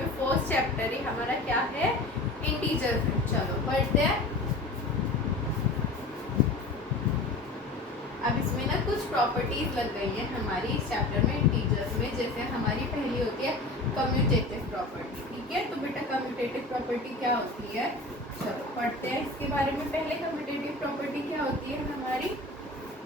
में first chapter ही हमारा क्या है, इंटीजर्स है। चलो पढ़ते हैं। अब इसमें ना कुछ प्रॉपर्टीज लग गई है हमारी इस चैप्टर में इंटीजर्स में। जैसे हमारी पहली होती है कम्यूटेटिव प्रॉपर्टी, ठीक है। तो बेटा कम्यूटेटिव प्रॉपर्टी क्या होती है, चलो पढ़ते हैं इसके बारे में। पहले कम्यूटेटिव प्रॉपर्टी क्या होती है हमारी,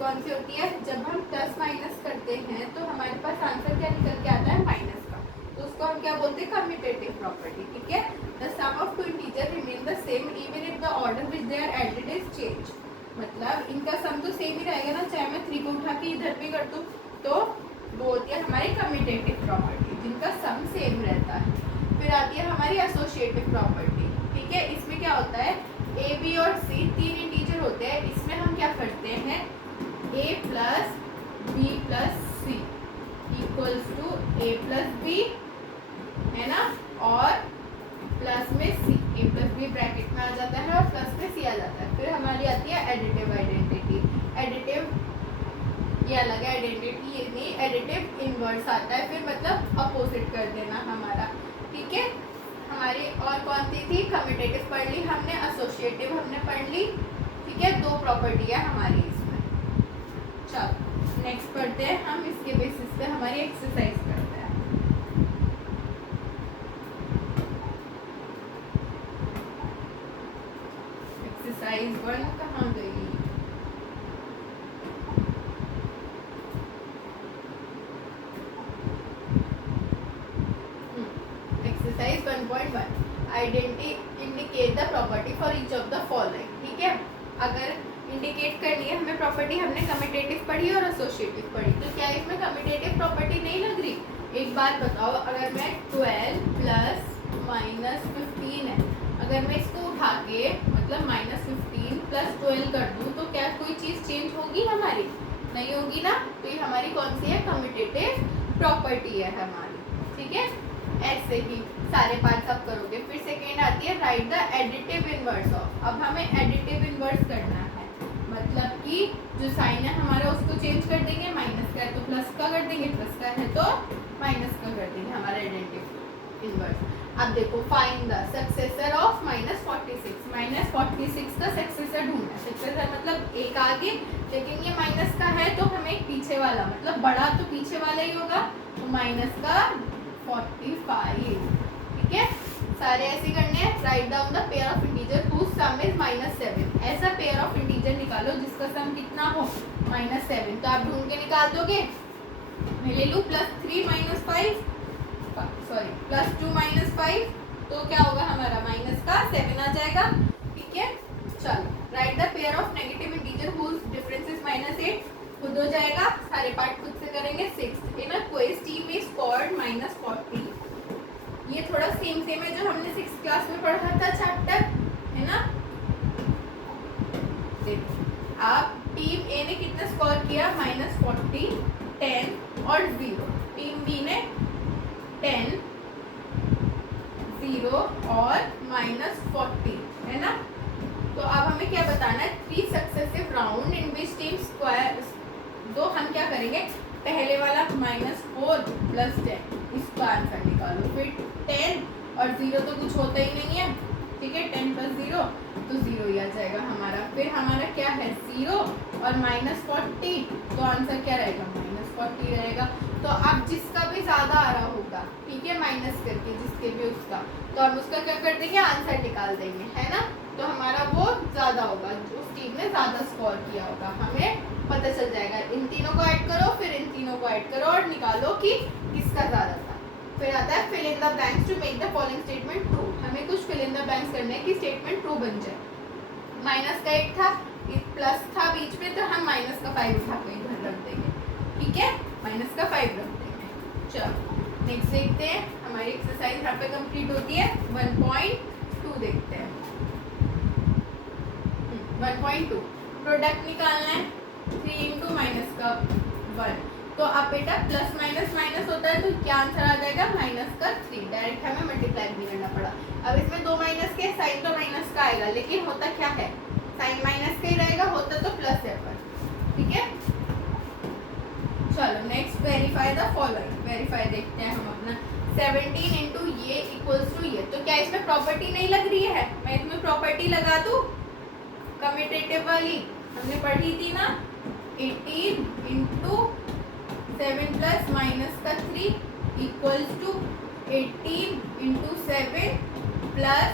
कौन सी होती है, जब हम प्लस माइनस करते हैं तो हमारे पास आंसर क्या निकल के आता है, माइनस का, तो उसको हम क्या बोलते हैं, कम्यूटेटिव प्रॉपर्टी, ठीक है। The sum of two integer remain the same even if the order which they are added is change. मतलब इनका सम तो सेम ही रहेगा ना, चाहे मैं 3 को उठा के इधर भी कर दूं, तो वो होती है हमारी कम्यूटेटिव प्रॉपर्टी, जिनका सम सेम रहता है। फिर आती है हमारी एसोसिएटिव प्रॉपर्टी, ठीक है। इसमें क्या होता है, ए बी और सी 3 इंटीजर होते हैं। इसमें हम क्या करते हैं, a plus B plus C equals to A plus B, है ना, और प्लस में C, A plus B bracket में आ जाता है और प्लस में सी आ जाता है। फिर हमारी आती है एडिटिव आइडेंटिटी। एडिटिव ये अलग है, आइडेंटिटी ये नहीं, एडिटिव इनवर्स आता है, फिर मतलब अपोजिट कर देना हमारा, ठीक है। हमारी और कौन सी थी, कम्यूटेटिव पढ़ ली हमने, एसोसिएटिव हमने पढ़ ली, ठीक है। 2 प्रॉपर्टी है हमारी इसमें। चलो नेक्स्ट पढ़ते हैं हम, इसके बेसिस पे हमारी एक्सरसाइज करते हैं। एक्सरसाइज 1 कहाँ गई, exercise 1.1 indicate the property for each of the following, ठीक है। अगर इंडिकेट करनी है हमें प्रॉपर्टी, हमने कम्यूटेटिव पढ़ी और एसोसिएटिव पढ़ी, तो क्या इसमें कम्यूटेटिव प्रॉपर्टी नहीं लग रही। एक बात बताओ, अगर मैं 12 प्लस माइनस 15 है, अगर मैं इसको उठा के मतलब माइनस 15 प्लस 12 कर दूं, तो क्या कोई चीज़ चेंज होगी हमारी, नहीं होगी ना। तो ये हमारी कौन सी है, कम्यूटेटिव प्रॉपर्टी है हमारी, ठीक है। ऐसे ही सारे पार्ट्स आप करोगे। फिर सेकेंड आती है right the additive inverse of. अब हमें एडिटिव इनवर्स करना है, मतलब कि जो साइन है हमारा उसको चेंज कर देंगे, माइनस का है तो प्लस का कर देंगे, प्लस का है तो माइनस का कर देंगे, हमारा एडिटिव इनवर्स। अब देखो, find the successor of minus 46, minus 46 का सक्सेसर ढूंढना है। सक्सेसर मतलब एक आगे, लेकिन ये माइनस का है तो हमें एक पीछे वाला, मतलब बड़ा तो पीछे वाला ही होगा, तो माइनस का 45, ठीक है। सारे ऐसे करने हैं। Write down the pair of integer whose sum is -7। ऐसा पेयर ऑफ इंटीजर निकालो जिसका सम कितना हो, -7। तो आप ढूंढ के निकाल दोगे। मैं ले लूँ +3 - 5, सॉरी +2 - 5, तो क्या होगा हमारा, माइनस का 7 आ जाएगा, ठीक है। चलो write the pair of negative integer whose difference is -8, खुद हो जाएगा, सारे पार्ट खुद से करेंगे। 6 in a quiz team is scored -40। ये थोड़ा सेम है जो हमने 6th क्लास में पढ़ा था चैप्टर, है ना। देखो आप, टीम ए ने कितना स्कोर किया, -40, 10 और 0। टीम बी ने 10, 0 और -40, है ना। तो अब हमें क्या बताना है, 3 successive round in which team square. तो हम क्या करेंगे, पहले वाला -4 + 10, इसका आंसर निकालो। फिर 10 और 0 तो कुछ होता ही नहीं है, ठीक है। 10 + 0 तो 0 ही आ जाएगा हमारा। फिर हमारा क्या है, 0 और -40, तो आंसर क्या रहेगा, -40 रहेगा। तो अब जिसका भी ज़्यादा आ रहा होगा, ठीक है, माइनस करके जिसके भी उसका, तो हम उसका क्या कर देंगे, आंसर निकाल देंगे, है ना। तो हमारा वो ज़्यादा होगा, उस टीम ने ज़्यादा स्कोर किया होगा, हमें पता चल जाएगा। इन तीनों को ऐड करो, फिर इन तीनों को ऐड करो और निकालो कि किसका ज़्यादा था। फिर आता है fill in the blanks to make the following statement true. हमें कुछ फिल इन द ब्लैंक्स करने हैं कि स्टेटमेंट ट्रू बन जाए। माइनस का 8 था, प्लस था बीच में, तो हम माइनस का 5 उठा के इधर रख देंगे, ठीक है, माइनस का 5 रख देंगे। चलो नेक्स्ट देखते हैं, हमारी एक्सरसाइज यहाँ पे कंप्लीट होती है। 1.2 देखते हैं। 1.2 प्रोडक्ट निकालना है, 3 × -1। तो अब बेटा प्लस माइनस माइनस होता है, तो क्या आंसर आ जाएगा, -3। डायरेक्ट हमें मल्टीप्लाई नहीं करना पड़ा। अब इसमें 2 माइनस के, साइन तो माइनस का आएगा, लेकिन होता क्या है, साइन माइनस का ही रहेगा, होता तो प्लस है पर, ठीक है। चलो next, verify the following. Verify देखते हैं हम अपना। 17 × ये प्रॉपर्टी नहीं लग रही है, मैं इसमें प्रॉपर्टी लगा दूं कम्यूटेटिव वाली, हमने पढ़ी थी ना 18 इंटू 7 प्लस माइनस का 3 equals to 18 into 7 plus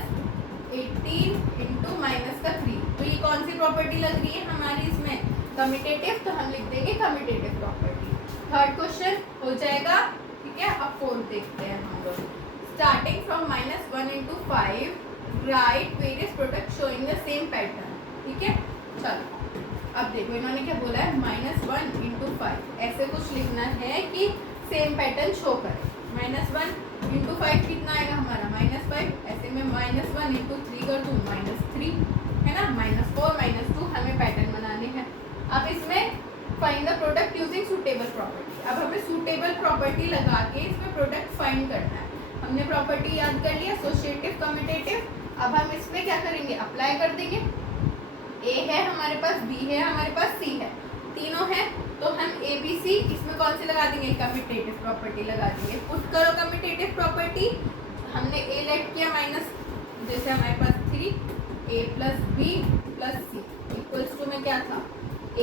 18 into minus का 3। तो ये कौन सी प्रॉपर्टी लग रही है हमारी इसमें, कम्यूटेटिव, तो हम लिख देंगे कम्यूटेटिव प्रॉपर्टी। थर्ड क्वेश्चन हो जाएगा, ठीक है। अब फोर्थ देखते हैं हम लोग। Starting from -1 into 5 right various product showing the same pattern, ठीक है। चलो अब देखो इन्होंने क्या बोला है, -1 इंटू 5 ऐसे कुछ लिखना है कि सेम पैटर्न शो करे। -1 इंटू 5 कितना आएगा हमारा -5, ऐसे में -1 इंटू 3 कर दूँ -3 है ना, -4 -2 हमें पैटर्न बनाने हैं। अब इसमें find the product using suitable property. अब हमें सूटेबल प्रॉपर्टी लगा के इसमें प्रोडक्ट फाइंड करना है। हमने प्रॉपर्टी याद कर लिया, एसोसिएटिव कम्यूटेटिव। अब हम इसमें क्या करेंगे, अप्लाई कर देंगे। ए है हमारे पास, बी है हमारे पास, सी है, तीनों है, तो हम ए बी सी इसमें कौन सी लगा देंगे, कम्यूटेटिव प्रॉपर्टी लगा देंगे। पुट करो कम्यूटेटिव प्रॉपर्टी, हमने ए लेट किया माइनस, जैसे हमारे पास 3 A plus B plus C equals to में क्या था, ए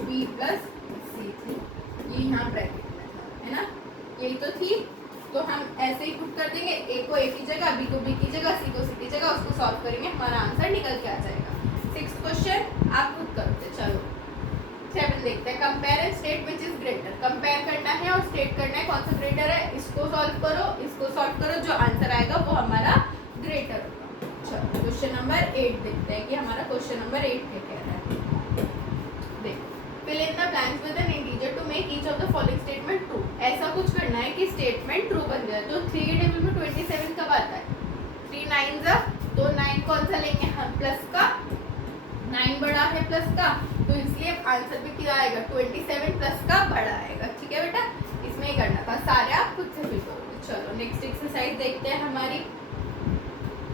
बी प्लस सी थी, ये यहाँ ब्रैकेट में था, है ना, यही तो थी। तो हम ऐसे ही पुट कर देंगे, ए को ए की जगह, बी को बी की जगह, सी को सी की जगह, उसको सॉल्व करेंगे, हमारा आंसर निकल के आ जाएगा। 6th क्वेश्चन आप पुट करते, चलो 7 देखते हैं। Compare and state which is greater, compare करना है और स्टेट करना है कौन सा ग्रेटर है, इसको सॉल्व करो, इसको सॉल्व करो, जो आंसर आएगा वो हमारा ग्रेटर होगा। चलो क्वेश्चन नंबर 8 देखते हैं कि हमारा क्वेश्चन नंबर 8 क्या कह रहा है। देखो, fill in the blanks with an integer to make each of the following statement true। ऐसा कुछ करना है कि स्टेटमेंट ट्रू बन जाए। तो 3 के टेबल में 27 कब आता है, 3 9 तो 9 कौन सा लेंगे हम, प्लस का, 9 बड़ा है प्लस का, तो इसलिए आंसर भी क्या आएगा, 27 प्लस का बड़ा आएगा, ठीक है बेटा। इसमें ही करना था, सारे आप खुद से फिल करोगे। चलो नेक्स्ट एक्सरसाइज देखते हैं। हमारी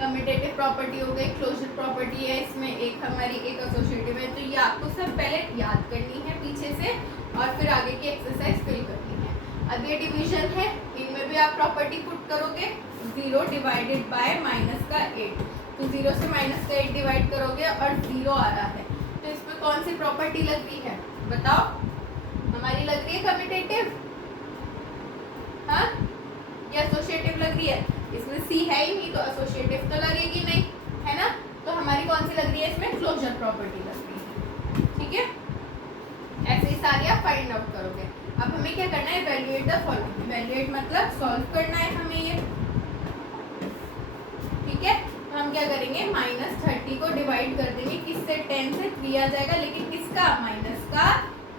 कम्यूटेटिव प्रॉपर्टी हो गई, क्लोजर प्रॉपर्टी है, इसमें एक हमारी एक एसोसिएटिव है, तो ये आपको सब पहले याद करनी है पीछे से, और फिर आगे की एक्सरसाइज फिल करनी है। अब ये डिवीजन है, इनमें भी आप प्रॉपर्टी पुट करोगे, 0 डिवाइडेड बाय माइनस का 8, तो 0 से माइनस का 8 डिवाइड करोगे और 0 आ रहा है, तो इसमें कौन सी प्रॉपर्टी लग रही है बताओ, हमारी लग रही है कम्यूटेटिव, हाँ, या एसोसिएटिव लग रही है। इसमें सी है ही नहीं तो एसोसिएटिव तो लगेगी नहीं, है ना, तो हमारी कौन सी लग रही है, इसमें क्लोजर प्रॉपर्टी लग रही है, ठीक है। ऐसे ही सारी आप फाइंड आउट करोगे। अब हमें क्या करना है, इवैल्यूएट द फॉलोइंग, इवैल्यूएट मतलब सॉल्व करना है हमें ये, ठीक है। तो हम क्या करेंगे, -30 को डिवाइड कर देंगे, किससे, 10 से, 3 आ जाएगा, लेकिन किसका, माइनस का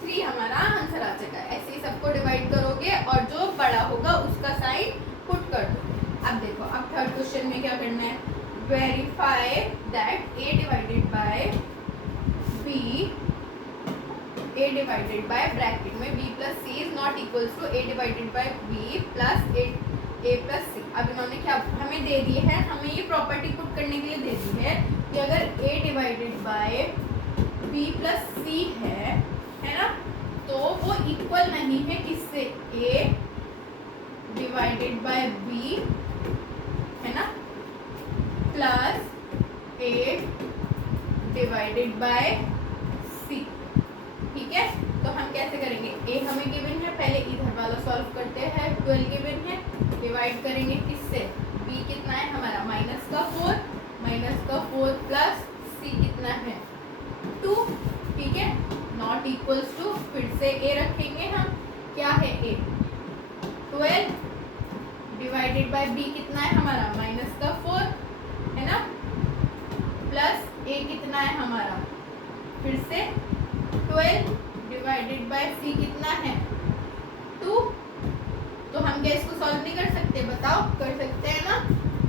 3 हमारा आंसर आ जाएगा। ऐसे ही सबको डिवाइड करोगे और जो बड़ा होगा उसका साइन पुट कर दो। अब देखो, अब थर्ड क्वेश्चन में क्या करना है, verify that a divided by b, a divided by bracket में b plus c is not equals to a divided by b plus a plus c। अब इन्होंने क्या हमें दे दी है, हमें ये प्रॉपर्टी पुट करने के लिए दे दी है कि अगर a divided by b plus c है ना, तो वो इक्वल नहीं है किससे, a डिवाइडेड बाय b, है ना, plus a divided bye c, ठीक है। तो हम कैसे करेंगे, a हमें गिवन है, पहले इधर वाला सॉल्व करते हैं, 12 गिवन है, डिवाइड करेंगे किससे, b कितना है हमारा, -4 प्लस c कितना है 2, ठीक है, नॉट इक्वल्स टू, फिर से a रखेंगे हम, क्या है a, 12 डिवाइडेड बाय b कितना है हमारा, -4, है ना, प्लस a कितना है हमारा, फिर से 12 डिवाइडेड बाय c कितना है 2। तो हम क्या इसको सॉल्व नहीं कर सकते, बताओ, कर सकते हैं ना।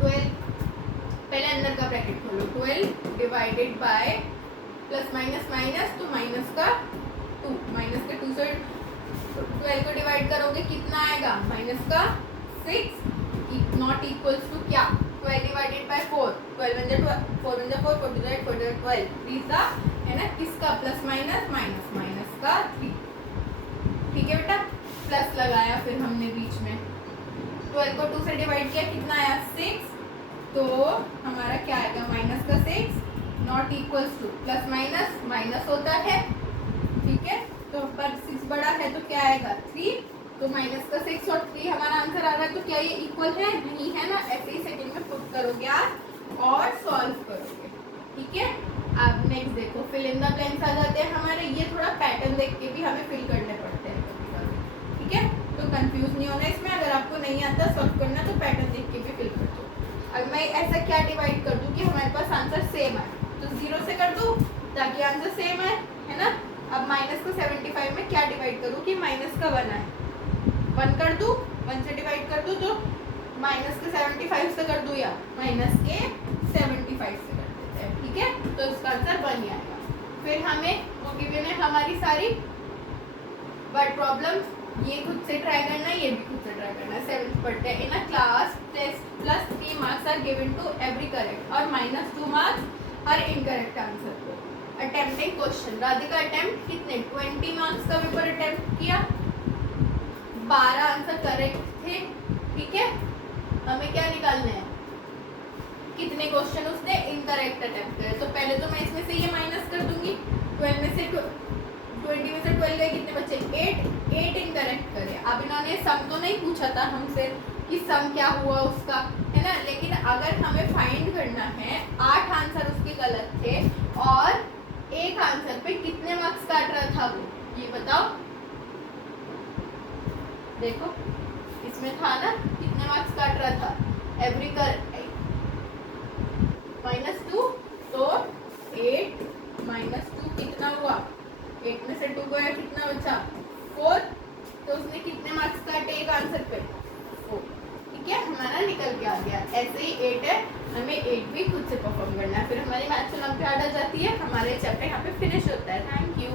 12, पहले अंदर का ब्रैकेट खोलो, 12 divided by plus minus minus, तो माइनस का 2, माइनस के 2 से 12 को डिवाइड करोगे कितना आएगा, माइनस का 6, नॉट इक्वल्स टू क्या, 12 डिवाइडेड बाय 4, 12 1 जा 4 1 जा 4, 4 2 जा 4 12, 3 सा, है ना, किसका, प्लस माइनस माइनस माइनस का 3, ठीक है बेटा। प्लस लगाया फिर हमने बीच में, 12 को 2 से डिवाइड किया, कितना आया 6, तो हमारा क्या आएगा, माइनस का 6 not equals two plus minus minus होता है, ठीक है। तो पर 6 बड़ा है तो क्या आएगा 3, तो माइनस का 6 और 3 हमारा आंसर आ रहा है। तो क्या ये इक्वल है, नहीं है ना। ऐसे ही सेकंड में पुट करोगे आप और सॉल्व करोगे, ठीक है। अब नेक्स्ट देखो, फिल इन द ब्लैंक्स आ जाते हैं हमारे। ये थोड़ा पैटर्न देख के भी हमें फिल करने पड़ते हैं कभी-कभी, ठीक है। तो कंफ्यूज नहीं होना इसमें, अगर आपको नहीं आता सॉल्व करना तो पैटर्न देख के भी फिल कर दो। अब मैं ऐसा क्या डिवाइड कर दूं कि हमारे पास आंसर सेम आए, तो 0 से कर दूं ताकि आंसर सेम आए, है ना। अब माइनस को 75 में क्या डिवाइड करूं कि माइनस का 1 आए, 1 कर दूं, 1 से डिवाइड कर दूं तो माइनस के 75 से कर दूं या माइनस के 75 से कर देते हैं, ठीक है। तो इसका आंसर 1 ही आएगा। फिर हमें वो गिवन है हमारी सारी वर्ड प्रॉब्लम्स, ये खुद से ट्राई करना है, ये भी खुद से ट्राई करना है। 7th पढ़ते हैं। In a class test plus 3 marks are given to every correct और माइनस 2 मार्क्स हर इनकरेक्ट आंसर को। अटेम्प्टिंग क्वेश्चन, राधिका अटेम्प्ट कितने 20 मार्क्स का पेपर अटेम्प्ट किया, 12 आंसर करेक्ट थे, ठीक है। हमें क्या निकालना है, कितने क्वेश्चन उसने इनकरेक्ट अटेम्प्ट करे। तो पहले तो मैं इसमें से ये माइनस कर दूंगी, 12 में से 20 में से 12 गए, कितने बचे 8 इनकरेक्ट करे। अब इन्होंने सम तो नहीं पूछा था हमसे कि सम क्या हुआ उसका, है ना। लेकिन अगर हमें फाइंड करना है 8 आंसर उसके गलत थे और एक आंसर पे कितने मार्क्स काट रहा था वो, ये बताओ। देखो इसमें था ना कितने मार्क्स काट रहा था, एवरी कर -2, तो 8 -2 कितना हुआ, 8 में से 2 गया, कितना बचा 4, तो उसने कितने मार्क्स काटे एक आंसर पे 4, ठीक है। हमारा निकल के आ गया। ऐसे ही 8 है, हमें 8 भी खुद से परफॉर्म करना है। फिर हमारी मैथ्स ओलंपियाड आ जाती है, हमारे चैप्टर यहाँ पे फिनिश होता है। Thank you.